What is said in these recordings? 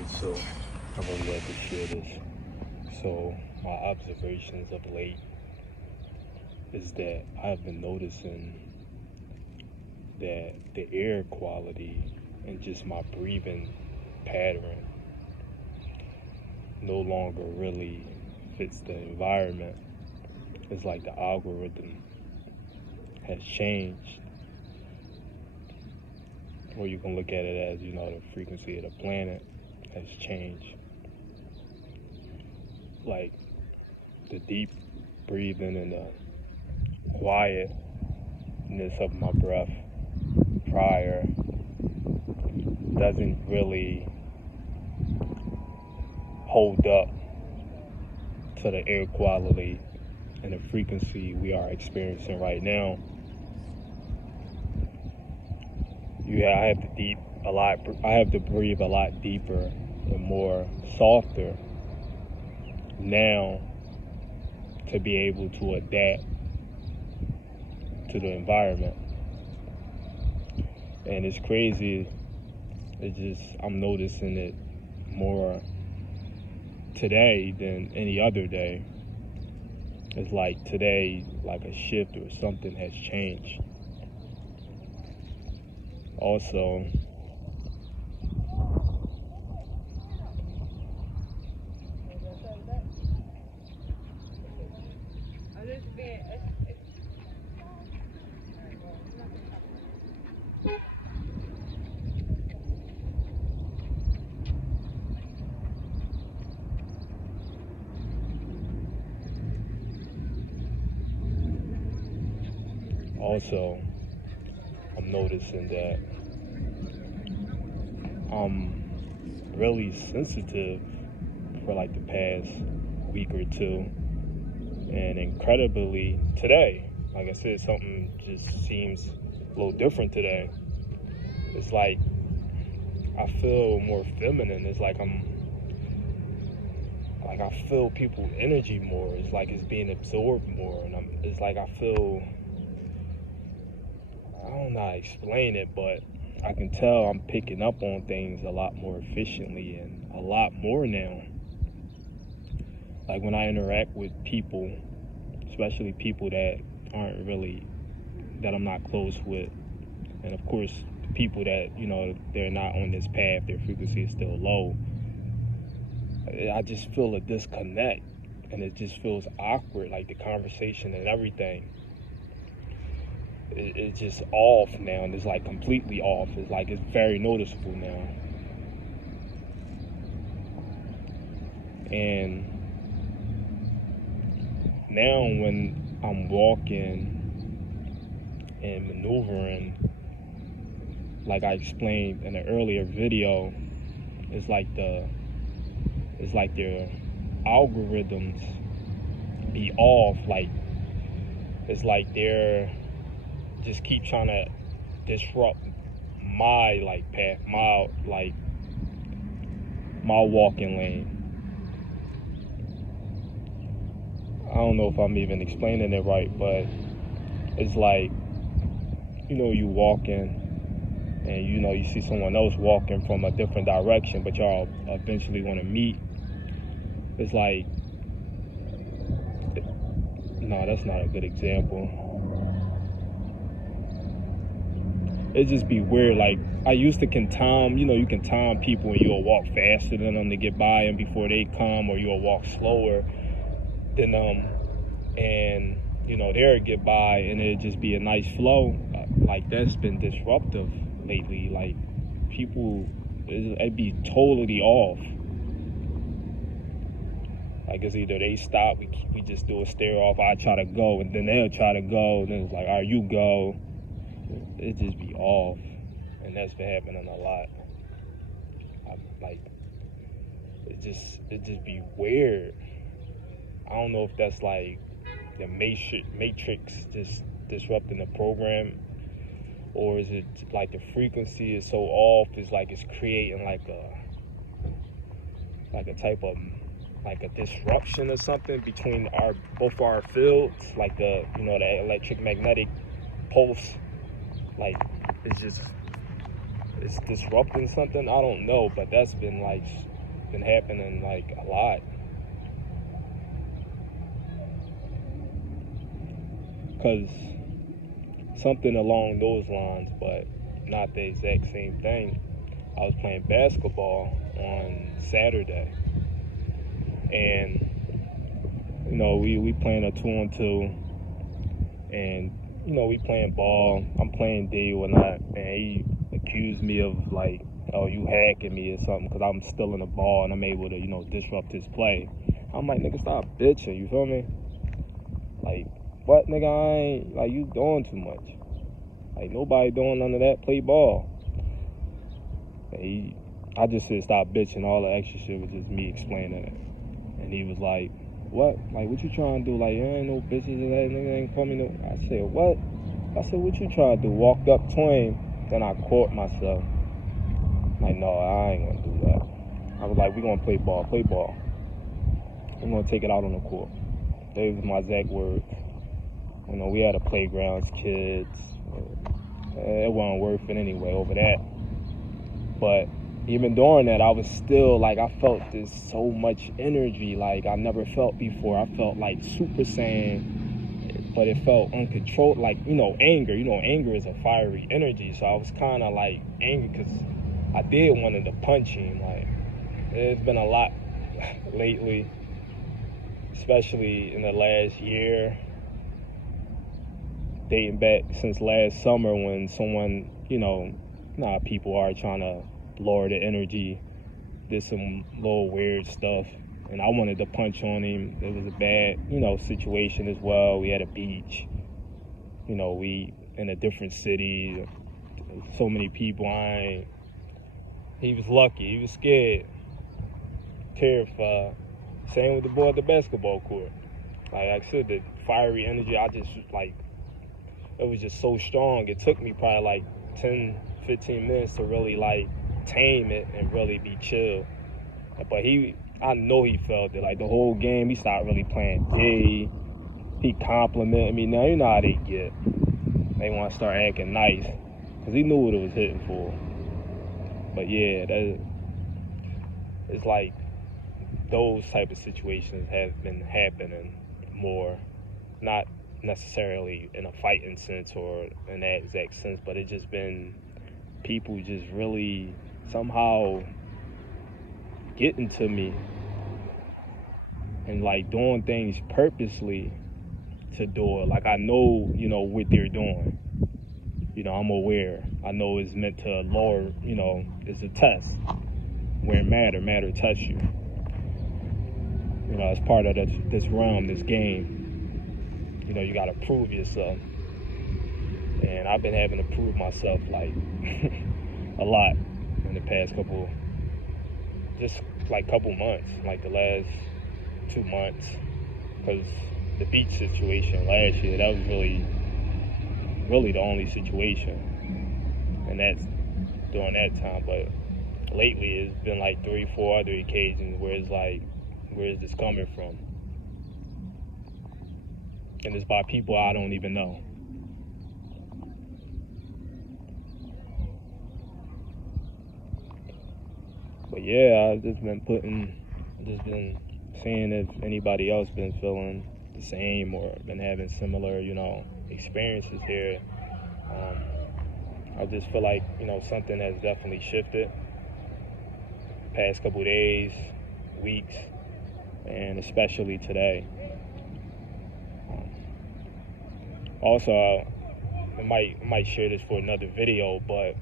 Alright, so I really like to share this. So my observations of late is that I've been noticing that the air quality and just my breathing pattern no longer really fits the environment. It's like the algorithm has changed. Or you can look at it as, the frequency of the planet has changed. Like the deep breathing and the quietness of my breath prior doesn't really hold up to the air quality and the frequency we are experiencing right now. I have to breathe a lot deeper and more softer now to be able to adapt to the environment. And it's crazy. I'm noticing it more today than any other day. It's like today, like a shift or something has changed. Also, I'm noticing that I'm really sensitive for like the past week or two, and incredibly today, like I said, something just seems a little different today. It's like I feel more feminine. It's like I feel people's energy more. It's like it's being absorbed more, and it's like I don't know how to explain it, but I can tell I'm picking up on things a lot more efficiently and a lot more now. Like when I interact with people, especially people that I'm not close with, and of course people that, they're not on this path, their frequency is still low, I just feel a disconnect, and it just feels awkward, like the conversation and everything. It's just off now, and it's like completely off. It's very noticeable now. And now when I'm walking and maneuvering, like I explained in an earlier video, it's like their algorithms be off. Like it's like they're just keep trying to disrupt my path, my walking lane. I don't know if I'm even explaining it right, but it's like, you walking and you see someone else walking from a different direction, but y'all eventually want to meet. It's like, no, that's not a good example. It just be weird. Like I used to can time, you can time people and you'll walk faster than them to get by them before they come, or you'll walk slower than them, and they'll get by, and it'd just be a nice flow. Like that's been disruptive lately. Like people, it'd be totally off. Like it's either they stop, we just do a stare off, I try to go, and then they'll try to go, and then it's like, all right, you go. It just be off, and that's been happening a lot. It just be weird. I don't know if that's like the matrix just disrupting the program, or is it like the frequency is so off? It's like it's creating like a type of like a disruption or something between both our fields, like the the electric magnetic pulse. Like it's it's disrupting something. I don't know, but that's been happening like a lot. Cause something along those lines, but not the exact same thing. I was playing basketball on Saturday, and we playing a 2-on-2, and we playing ball. I'm playing D or not, and he accused me of like, oh, you hacking me or something, because I'm still in the ball and I'm able to disrupt his play. I'm like, nigga, stop bitching. You feel me? Like, what, nigga? I ain't like, you doing too much. Like, nobody doing none of that. Play ball. I just said stop bitching. All the extra shit was just me explaining it. And he was like, what? Like, what you trying to do? Like, there ain't no bitches and that nigga ain't coming. I said, what? I said, what you trying to do? Walked up to him, then I caught myself. Like, no, I ain't gonna do that. I was like, we gonna play ball. We're gonna take it out on the court. Those was my exact words. We had a playground as kids. It wasn't worth it anyway over that. But even during that, I was still like, I felt this so much energy like I never felt before. I felt like Super Saiyan, but it felt uncontrolled, like, anger. Anger is a fiery energy. So I was kind of like angry because I did wanted to punch him. Like, there's been a lot lately, especially in the last year, dating back since last summer when someone, people are trying to lower the energy, did some little weird stuff, and I wanted to punch on him. It was a bad, situation as well. We had a beach, we in a different city, so many people. He was lucky. He was scared, terrified. Same with the boy at the basketball court. Like I said, the fiery energy, it was just so strong. It took me probably like 10, 15 minutes to really like tame it and really be chill. But I know he felt it. Like the whole game, he started really playing D. He complimented me. Now, you know how they get. They want to start acting nice. Because he knew what it was hitting for. But yeah, it's like those type of situations have been happening more. Not necessarily in a fighting sense or in that exact sense, but it's just been people just really somehow getting to me and like doing things purposely to do it. Like I know, what they're doing. I'm aware. I know it's meant to lower, it's a test. Where matter tests you. It's part of this realm, this game. You gotta prove yourself. And I've been having to prove myself like a lot in the past couple months, like the last 2 months, because the beach situation last year, that was really the only situation, and that's during that time. But lately it's been like 3-4 other occasions where it's like, where is this coming from? And it's by people I don't even know. But yeah, I've just been seeing if anybody else been feeling the same or been having similar, experiences here. I just feel like, something has definitely shifted past couple days, weeks, and especially today. Also, I might share this for another video, but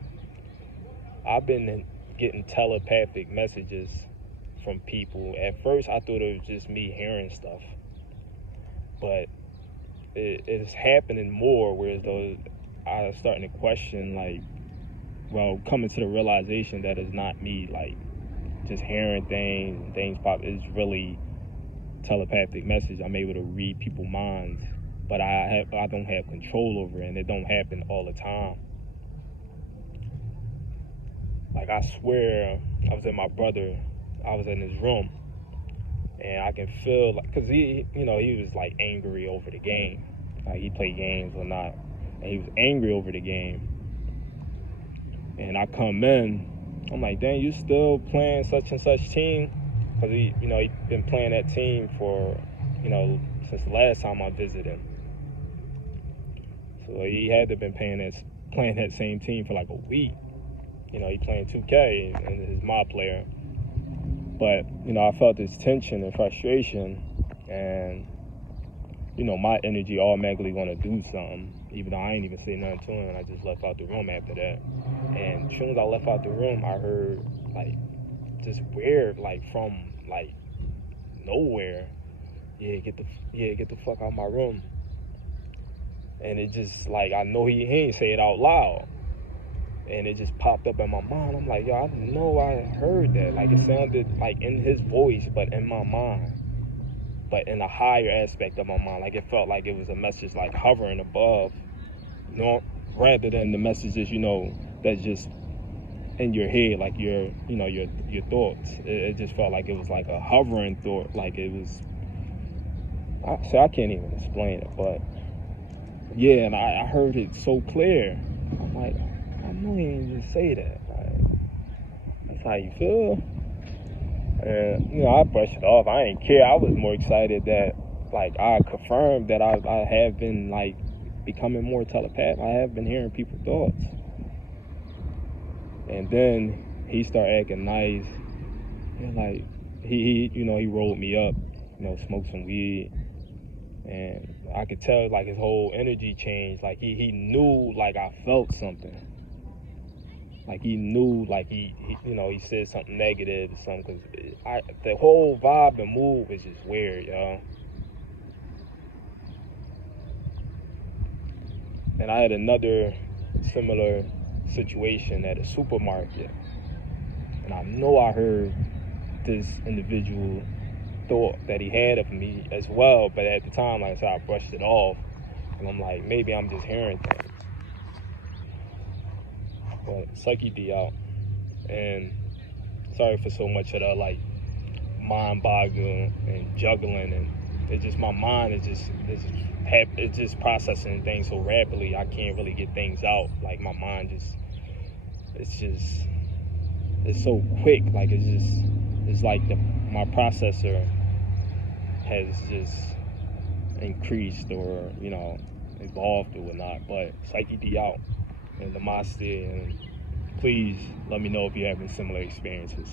I've been getting telepathic messages from people. At first, I thought it was just me hearing stuff, but it is happening more, whereas though I'm starting to question, coming to the realization that it's not me, like, just hearing things pop. It's really telepathic message. I'm able to read people's minds, but I don't have control over it, and it don't happen all the time. Like, I swear, I was in his room, and I can feel, like, because he was, like, angry over the game. Like, he played games or not, and he was angry over the game. And I come in, I'm like, dang, you still playing such and such team? Because he been playing that team for, since the last time I visited him. So he had to been playing that same team for like a week. He playing 2K and he's my player. But, I felt this tension and frustration, and, my energy automatically going to do something, even though I ain't even say nothing to him, and I just left out the room after that. And as soon as I left out the room, I heard, like, just weird, like, from, like, nowhere, get the fuck out of my room. And it just, like, I know he ain't say it out loud. And it just popped up in my mind. I'm like, yo, I know I heard that. Like, it sounded like in his voice, but in my mind. But in a higher aspect of my mind. Like, it felt like it was a message, like, hovering above. Rather than the messages, that's just in your head, like your thoughts. It just felt like it was like a hovering thought. Like, it was... I can't even explain it, but... Yeah, and I heard it so clear. I'm like... I know he didn't just say that. Like, that's how you feel. And, I brushed it off. I didn't care. I was more excited that, like, I confirmed that I have been, like, becoming more telepath. I have been hearing people's thoughts. And then he started acting nice. And, like, he rolled me up, smoked some weed. And I could tell, like, his whole energy changed. Like, he knew, like, I felt something. Like, he knew, like, he said something negative or something, because the whole vibe and move is just weird, yo. And I had another similar situation at a supermarket, and I know I heard this individual thought that he had of me as well, but at the time, like I said, I brushed it off, and I'm like, maybe I'm just hearing things. But Psyche D out. And sorry for so much of the, like, mind boggling and juggling, and it's just, my mind it's just processing things so rapidly. I can't really get things out. Like, my mind it's so quick. Like, it's like my processor has just increased or evolved or whatnot. But Psyche D out, and Namaste, and please let me know if you're having similar experiences.